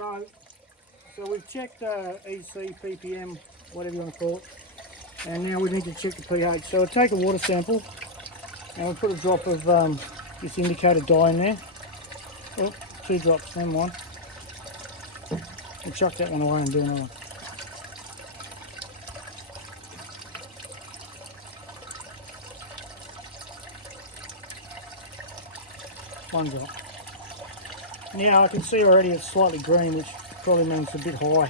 So we've checked EC, ppm, whatever you want to call it, and now we need to check the pH. So we'll take a water sample and we'll put a drop of this indicator dye in there. Oh, 2 drops, never mind. We'll chuck that one away and do another. One drop. Now I can see already it's slightly green, which probably means it's a bit high,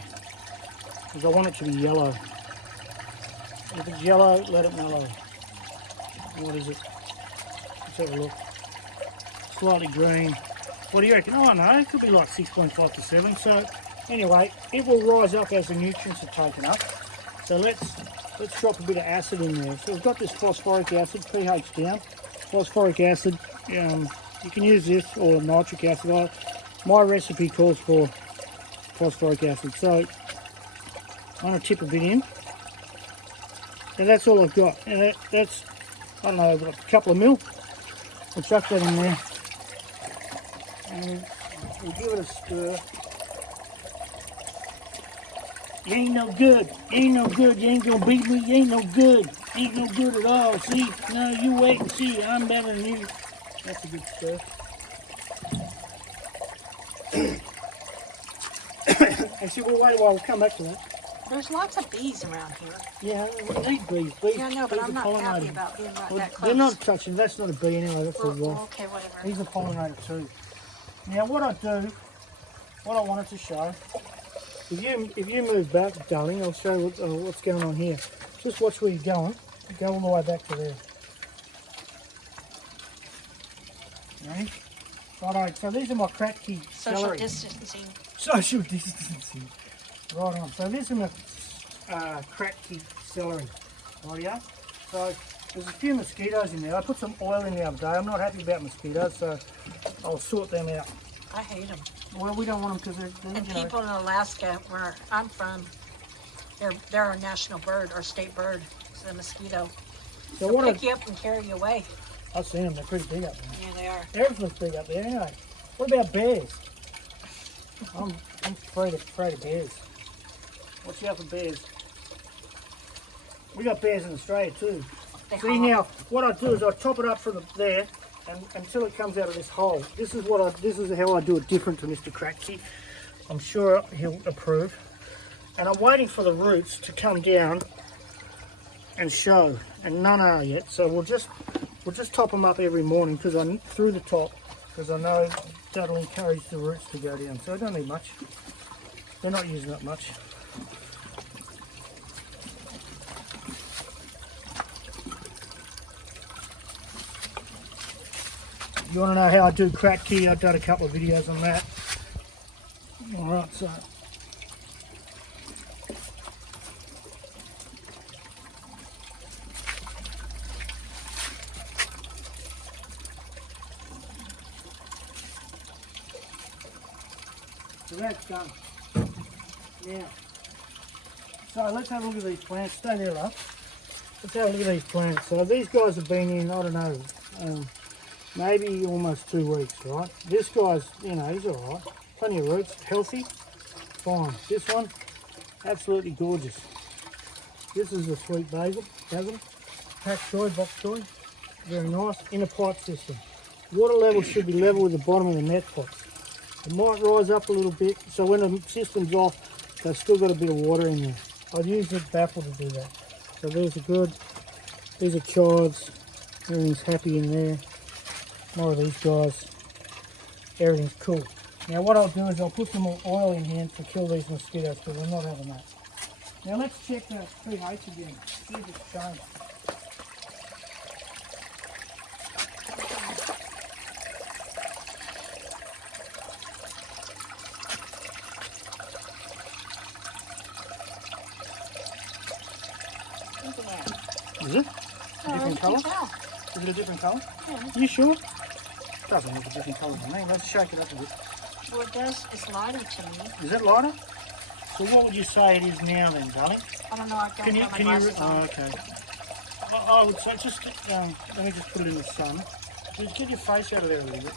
because I want it to be yellow. If it's yellow, let it mellow. What is it? Let's have a look. Slightly green. What do you reckon? Oh no, it could be like 6.5 to 7. So anyway, it will rise up as the nutrients are taken up. So let's drop a bit of acid in there. So we've got this phosphoric acid, pH down. Phosphoric acid, you can use this or nitric acid. My recipe calls for phosphoric acid. So I'm going to tip a bit in. And that's all I've got. And that's, I don't know, a couple of mil. We'll chuck that in there. And we'll give it a stir. You ain't no good. You ain't no good. You ain't gonna beat me. You ain't no good. You ain't no good at all. See? No, you wait and see. I'm better than you. That's a good stir. Actually, we'll wait a while. We'll come back to that. There's lots of bees around here. Yeah, we need bees. Bees, Yeah, I know, but bees I'm are not happy pollinating. about being right Well, that close. they're not touching. That's not a bee anyway. That's a wasp. Okay, whatever. He's a pollinator too. Now, what I wanted to show, if you move back, darling, I'll show what's going on here. Just watch where you're going. Go all the way back to there. Ready? Righto, so these are my Kratky Social celery. distancing. Social distancing. Right on. So these are my Kratky celery. Rightio. So there's a few mosquitoes in there. I put some oil in the other day. I'm not happy about mosquitoes, so I'll sort them out. I hate them. Well, we don't want them because they're And people in Alaska, where I'm from, they're our national bird, our state bird. It's the mosquito. So They'll what pick you up and carry you away. I've seen them. They're pretty big up there. Yeah, they are. Everything's big up there anyway. What about bears? I'm afraid of bears. Watch out for bears. We got bears in Australia too. See now, what I do is I chop it up from there and until it comes out of this hole. This is how I do it different to Mr. Kratky. I'm sure he'll approve. And I'm waiting for the roots to come down and show, and none are yet. So we'll just top them up every morning through the top, because I know that'll encourage the roots to go down. So I don't need much. They're not using up much. You want to know how I do Kratky? I've done a couple of videos on that. Alright, so that's done. Now, so let's have a look at these plants. Stay there, love. Let's have a look at these plants. So these guys have been in, I don't know, maybe almost 2 weeks, right? This guy's, he's alright. Plenty of roots, healthy, fine. This one, absolutely gorgeous. This is a sweet basil, pak choi, bok choy, very nice, in a pipe system. Water level should be level with the bottom of the net pots. It might rise up a little bit, so when the system's off, they've still got a bit of water in there. I'd use the baffle to do that. So these are good. These are chives. Everything's happy in there. More of these guys. Everything's cool. Now what I'll do is I'll put some more oil in here to kill these mosquitoes, because we're not having that. Now let's check the pH again. See if it's changed. Is it? A different colour? Is it a different colour? Yeah. You sure? Doesn't look a different colour to me. Let's shake it up a bit. Well, it does. It's lighter to me. Is it lighter? So what would you say it is now then, darling? I don't know. I don't have my glasses on. Oh, okay. I would say just, let me just put it in the sun. Just get your face out of there a little bit.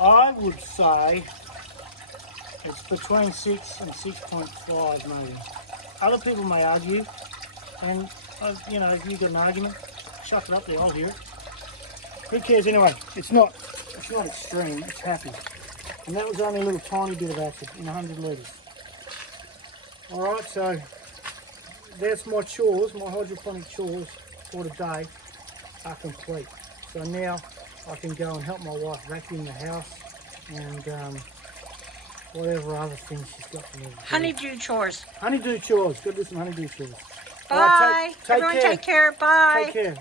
I would say It's between 6 and 6.5 maybe. Other people may argue, and you know, if you've got an argument, chuck it up there, I'll hear it. Who cares anyway? It's not extreme, it's happy. And that was only a little tiny bit of acid in 100 litres. Alright, so that's my chores, my hydroponic chores for today are complete. So now I can go and help my wife vacuum the house and whatever other things she's got for me to do. Honeydew chores. Honeydew chores, got to do some honeydew chores. Bye. Alright, take Everyone care. take care. Bye. Take care.